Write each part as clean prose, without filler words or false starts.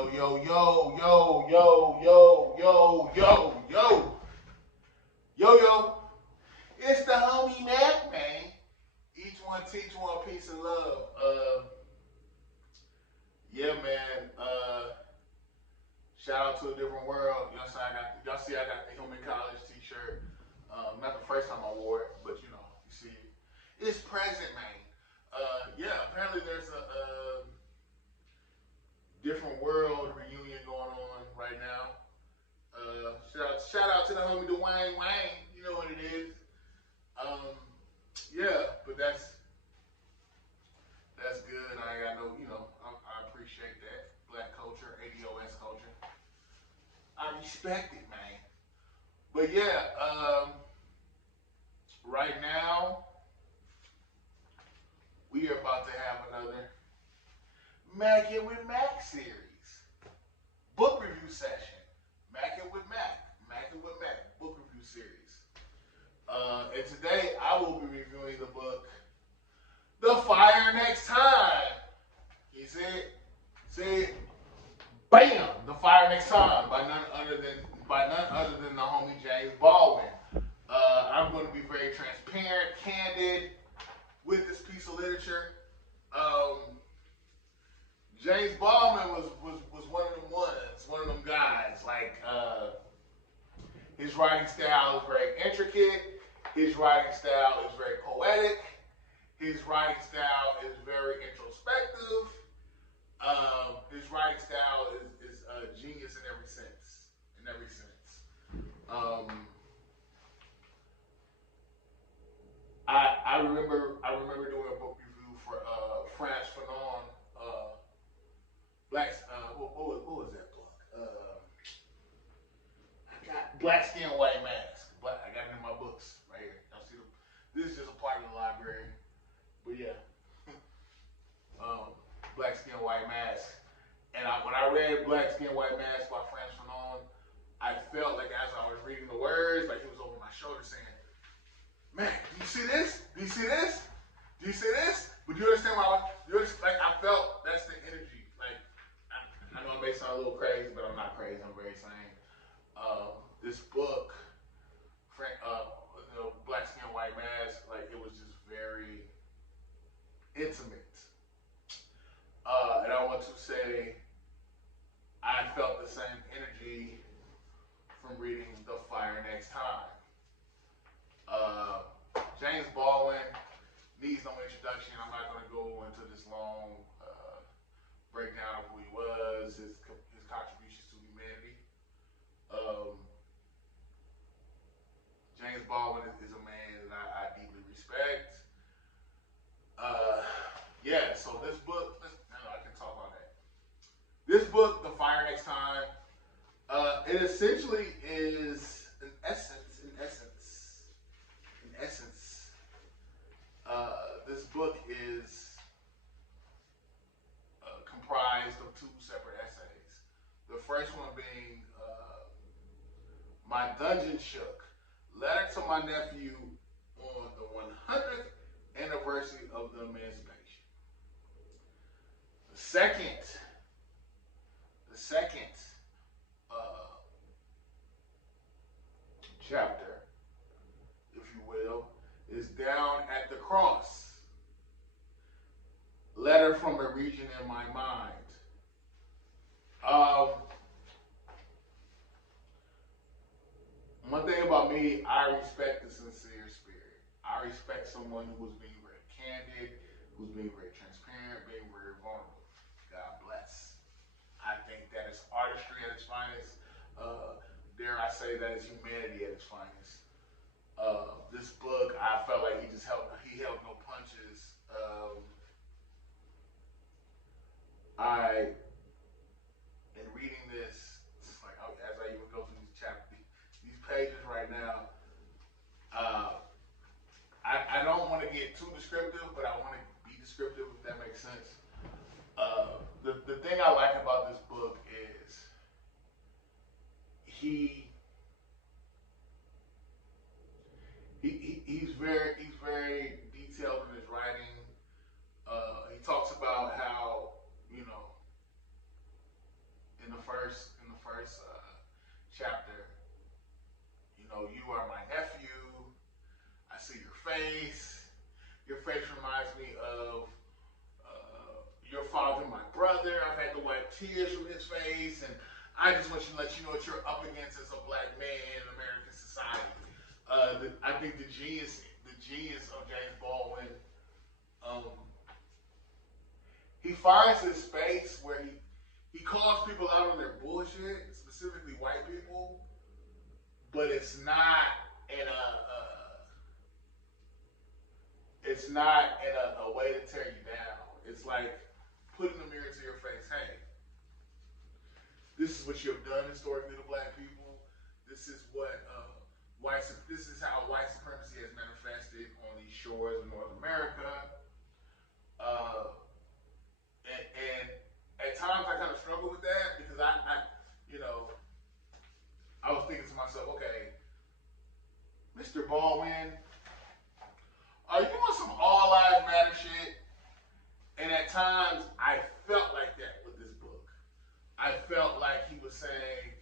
Yo, yo, yo, yo, yo, yo, yo, yo, yo, yo, yo. It's the homie Mac, man. Each one teach one piece of love. Yeah, man. Shout out to a different world. Y'all see I got the Human College T-shirt. Not the first time I wore it, but you see, it's present, man. Yeah. Apparently there's a different world reunion going on right now. Shout out to the homie Dwayne Wayne. You know what it is. Um, yeah, but that's good. I got no, I appreciate that. Black culture, ADOS culture. I respect it, man. But yeah, right now we are about to have another Mac It with Mac series. Book review session. Mac It with Mac. Mac It with Mac. Book review series. And today I will be reviewing the book The Fire Next Time. You see it? See it? Bam! The Fire Next Time by none other than the homie James Baldwin. I'm going to be very transparent, candid with this piece of literature. James Baldwin was one of them guys. Like his writing style is very intricate. His writing style is very poetic. His writing style is very introspective. His writing style is genius in every sense. I remember doing a book review for France Fanon. What was that book? I got Black Skin, White Mask. I got it in my books right here. Y'all see them? This is just a part of the library. But yeah, Black Skin, White Mask. And when I read Black Skin, White Mask by France Fanon, I felt like as I was reading the words, like he was over my shoulder saying, "Man, do you see this? Do you see this? Do you see this?" But do you understand why? I felt that's the energy. Like I know it may sound a little crazy, but I'm not crazy. I'm very sane. This book, Black Skin, White Mask, like it was just very intimate. And I want to say I felt the same energy from reading The Fire Next Time. James Baldwin needs no introduction. I'm not going to go into this long breakdown of who he was, his contributions to humanity. James Baldwin is a man that I deeply respect. Yeah, so this book, I can talk about that. This book, The Fire Next Time, it essentially is in essence, this book is comprised of two separate essays. The first one being My Dungeon Shook, letter to my nephew on the 100th anniversary of the emancipation. The second chapter, if you will, is Down at the Cross, letter from a region in my mind. One thing about me, I respect the sincere spirit. I respect someone who was being very candid, who's being very transparent, being very vulnerable. God bless. I think that is artistry at its finest. Dare I say that is humanity at its finest. This book, I felt like he held no punches. In reading this, just like as I even go through these pages right now, I don't want to get too descriptive, but I want to be descriptive, if that makes sense. The thing I like about this book is he's very detailed in his writing. face. Your face reminds me of your father, my brother. I've had to wipe tears from his face, and I just want you to let you know what you're up against as a black man in American society. I think the genius of James Baldwin, um, he finds this space where he calls people out on their bullshit, specifically white people, but it's not in a way to tear you down. It's like putting the mirror to your face. Hey, this is what you have done historically to black people. This is what this is how white supremacy has manifested on these shores of North America. And at times I kind of struggle with that because I was thinking to myself, okay, Mr. Baldwin, are you on some all lives matter shit? And at times I felt like that with this book. I felt like he was saying,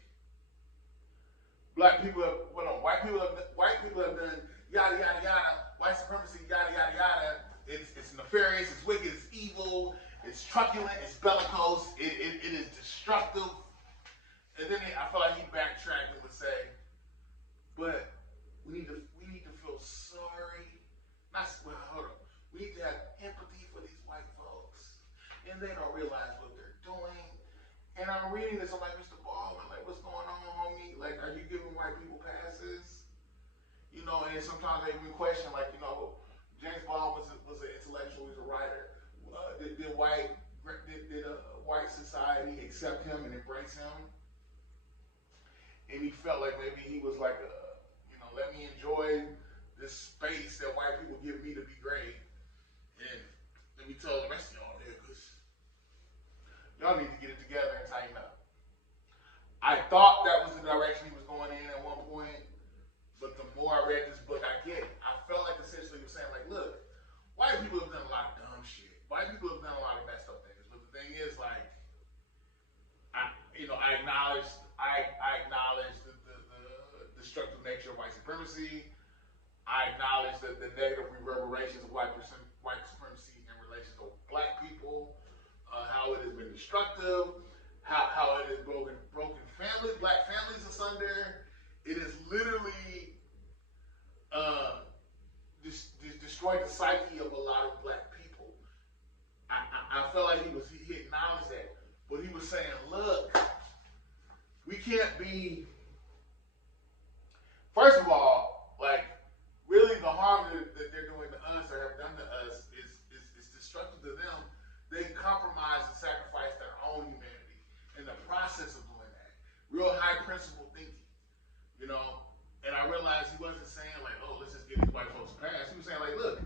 white people have done yada yada yada, white supremacy yada yada yada. It's nefarious, it's wicked, it's evil, it's truculent, it's bellicose, it is destructive. And then I felt like he backtracked and would say, but we need to feel sorry. Hold on. We need to have empathy for these white folks, and they don't realize what they're doing. And I'm reading this, I'm like, Mr. Baldwin, like, what's going on, homie? Like, are you giving white people passes? And sometimes I even question, like, James Baldwin was an intellectual, he's a writer. Did white society accept him and embrace him? And he felt like maybe he was like, let me enjoy this space that white people give me to be great, and let me tell the rest of y'all here, because y'all need to get it together and tighten up. I thought that was the direction he was going in at one point, but the more I read this book, I get it. I felt like essentially he was saying, like, look, white people have done a lot of dumb shit. White people have done a lot of messed up things, but the thing is, like, I acknowledge the destructive nature of white supremacy. I acknowledge the negative reverberations of white supremacy in relation to black people, how it has been destructive, how it has broken black families asunder. It has literally destroyed the psyche of a lot of black people. I felt like he acknowledged that, but he was saying, look, we can't be. First of all, like, really the harm that they're doing to us or have done to us is destructive to them. They compromise and sacrifice their own humanity in the process of doing that. Real high principle thinking, And I realized he wasn't saying like, oh, let's just get these white folks passed. He was saying like, look,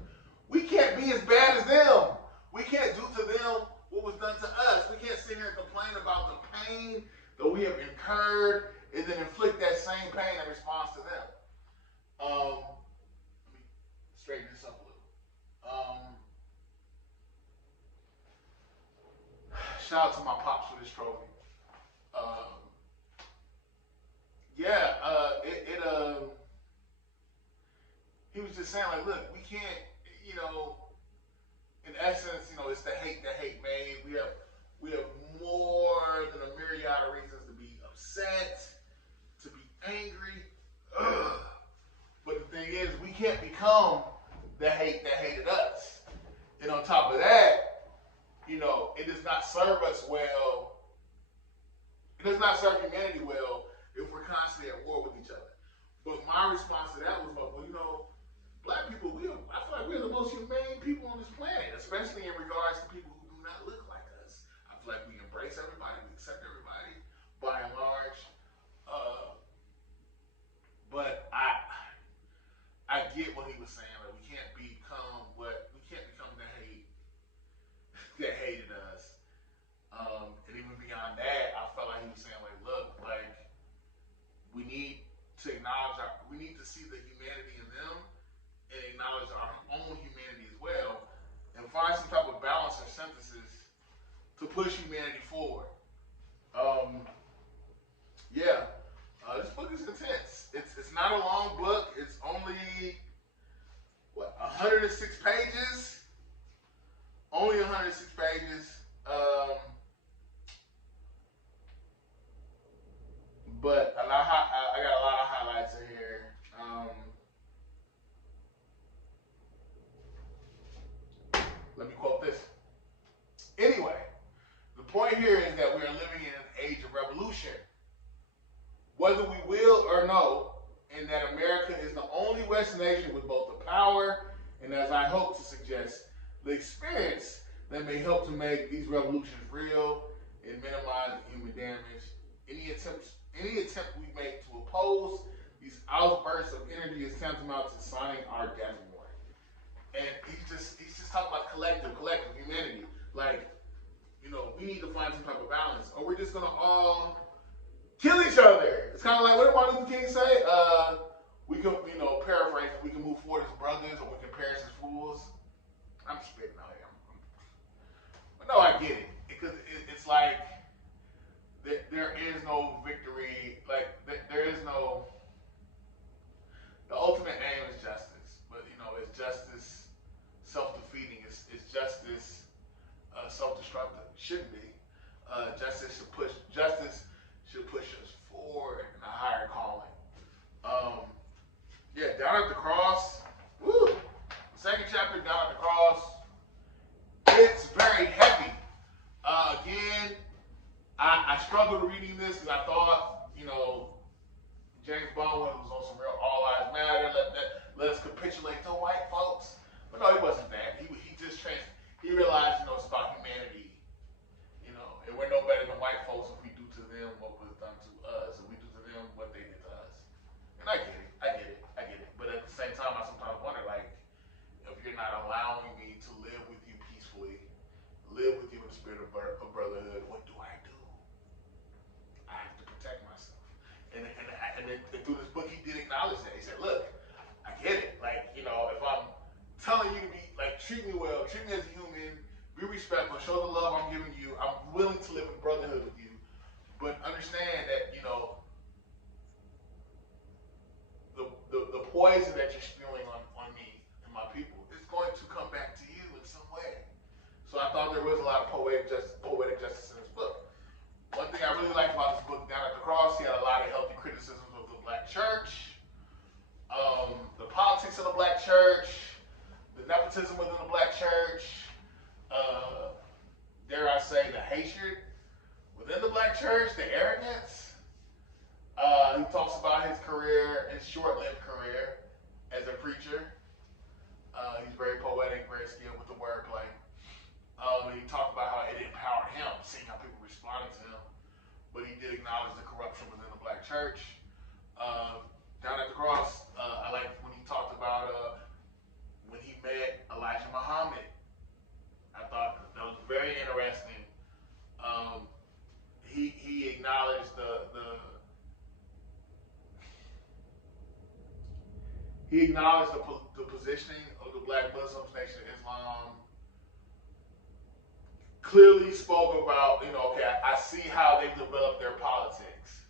we can't be as bad as them. We can't do to them what was done to us. We can't sit here and complain about the pain that we have incurred and then inflict that same pain in response to them. Let me straighten this up a little. Shout out to my pops for this trophy. He was just saying like, look, we can't, in essence, it's the hate that hate made. We have more than a myriad of reasons to be upset, to be angry. Ugh. But the thing is, we can't become the hate that hated us. And on top of that, it does not serve us well. It does not serve humanity well if we're constantly at war with each other. But my response to that was, well, black people, I feel like we're the most humane people on this planet, especially in regards to people who do not look like us. I feel like we embrace everybody, we accept everybody, by and large. But I get what he was saying. Like, we can't become the hate that hated us. And even beyond that, I felt like he was saying, like, look, like, we need to see the humanity in them and acknowledge our own humanity as well, and find some type of balance or synthesis to push humanity forward. This book is intense. It's not a long book. It's only 100 106 pages. Only 106 pages. But I got a lot of highlights in here. Let me quote this. Anyway, the point here is that we are living in an age of revolution. Whether we will or no, and that America is the only Western nation with both the power and, as I hope to suggest, the experience that may help to make these revolutions real and minimize the human damage. Any attempt we make to oppose these outbursts of energy is tantamount to signing our death warrant. And he's just talking about collective humanity. Like, we need to find some type of balance, or we're just gonna all kill each other. It's kind of like, what did Martin Luther King say? We can, paraphrase, we can move forward as brothers, or we can perish as fools. I'm spitting out here. But no, I get it. Because it's like, there is no victory. Like, there is no, the ultimate aim is justice. But, is justice self-defeating? Is justice self-destructive? Shouldn't be. Justice should push us forward in a higher calling. Down at the cross. Woo! The second chapter, Down at the Cross. It's very heavy. Again, I struggled reading this because I thought, James Baldwin was on some real all lives matter. Let us capitulate to white folks. But no, he wasn't that. He realized, it's about humanity. And we're no better than white folks if we do to them what was done to us, if we do to them what they did to us. And I get it. But at the same time, I sometimes wonder, like, if you're not allowing me to live with you peacefully, live with you in the spirit of brotherhood, what do I do? I have to protect myself. And through this book, he did acknowledge that. He said, look, I get it. Like, if I'm telling you to be, like, treat me well, treat me as a human, be respectful, show the love I'm giving you, I'm willing to live in brotherhood with you, but understand that, the poison that you're spewing on me and my people is going to come back to you in some way. So I thought there was a lot of poetic justice in this book. One thing I really liked about this book, Down at the Cross, he had a lot of healthy criticisms of the black church, the politics of the black church, the nepotism within the black church, dare I say, the hatred within the black church, the arrogance. He talks about his career, his short-lived career as a preacher. He's very poetic, very skilled with the wordplay. And he talked about how it empowered him, seeing how people responded to him. But he did acknowledge the corruption within the black church. Down at the Cross, I liked when he talked about when he met Elijah Muhammad. I thought that was very interesting. He acknowledged the positioning of the Black Muslims, Nation of Islam. Clearly spoke about, I see how they've developed their politics.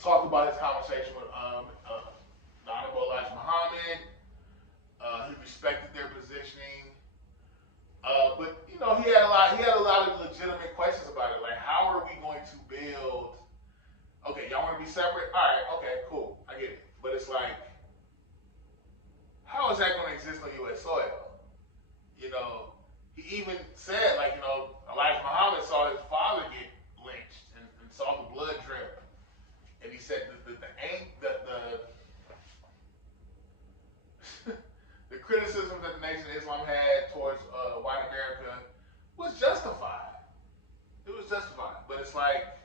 Talked about his conversation with the Honorable Elijah Muhammad. He respected their positioning. But he had a lot of legitimate questions about it. Like, how are we going to build? Okay, y'all want to be separate? All right, okay, cool, I get it. But it's like, how is that going to exist on U.S. soil? He even said, like, Elijah Muhammad saw his father get lynched and saw the blood drip, and he said the criticism that the Nation of Islam had towards white America was justified. It was justified, but it's like,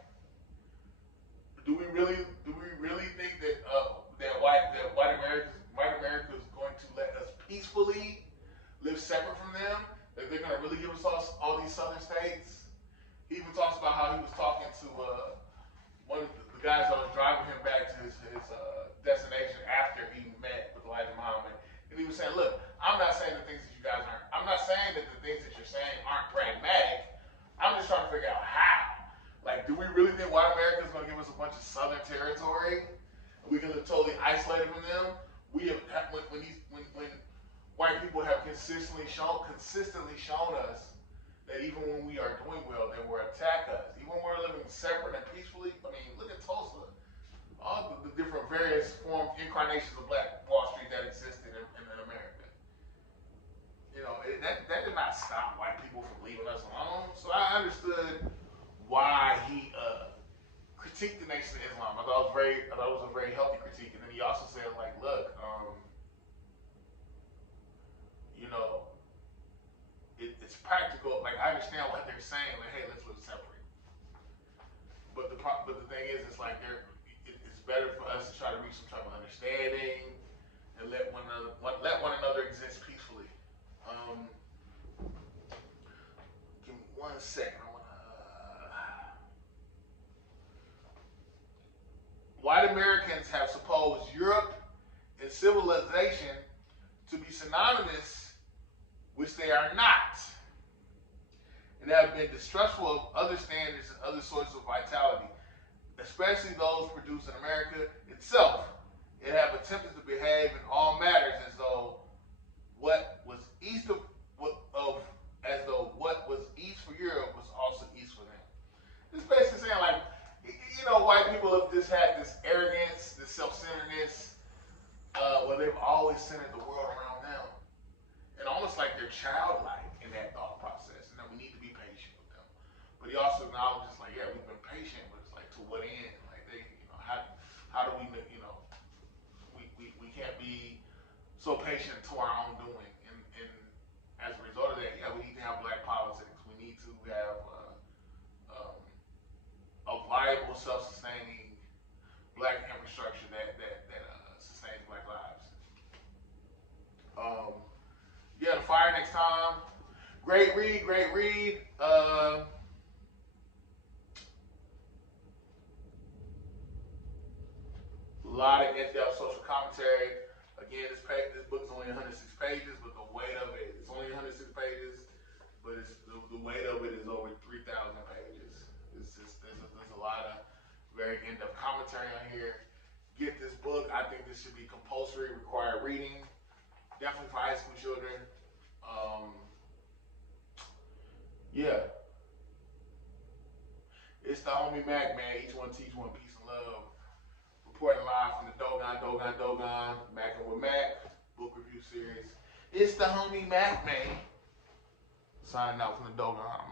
do we really think that white America is going to let us peacefully live separate from them? That they're going to really give us all these southern states? He even talks about how he was talking to one of the guys that was driving him back to his destination after he met with Elijah Muhammad, and he was saying, "Look, I'm not saying the things that you guys aren't. I'm not saying that the things that you're saying aren't pragmatic. I'm just trying to figure out how. Like, do we really think white America is going to give us a bunch of southern territory? We can live totally isolated from them. We have when white people have consistently shown us that even when we are doing well, they will attack us. Even when we're living separate and peacefully. I mean, look at Tulsa. All the different various forms, incarnations of Black Wall Street that existed in America. You know, that did not stop white people from leaving us alone. So I understood why he critiqued the Nation of Islam. I thought it was a very healthy critique. And then he also said, like, look, you know, it's practical. Like, I understand what they're saying. Like, hey, let's live separate. But the thing is, it's like it's better for us to try to reach some type of understanding and let one another exist peacefully. Give me 1 second. White Americans have supposed Europe and civilization to be synonymous, which they are not, and have been distrustful of other standards and other sources of vitality, especially those produced in America itself, and have attempted to behave in all matters as though what was east for Europe was also east for them. It's basically saying, like, you know, white people have just had this arrogance, this self-centeredness, where they've always centered the world around them, and almost like they're childlike in that thought process, and that we need to be patient with them. But he also acknowledges, like, yeah, we've been patient, but it's like, to what end? Like, they, you know, how do we, you know, we can't be so patient to our own doing, and as a result of that, yeah, we need to have Black politics. We need to have a viable, self-sustaining Black infrastructure that sustains Black lives. Yeah, The Fire Next Time. Great read. A lot of in-depth social commentary. Again, this book is only 106 pages, but the weight of it's only 106 pages, but the weight of it is over 3,000 pages. It's just, there's a lot of very in-depth commentary on here. Get this book. I think this should be compulsory, required reading. Definitely for high school children. Yeah. It's the homie Mac, man. Each one teach one, peace and love. Reporting live from the Dogon, Mackin' with Mac, book review series. It's the homie Mac, man. Signing out from the Dogon.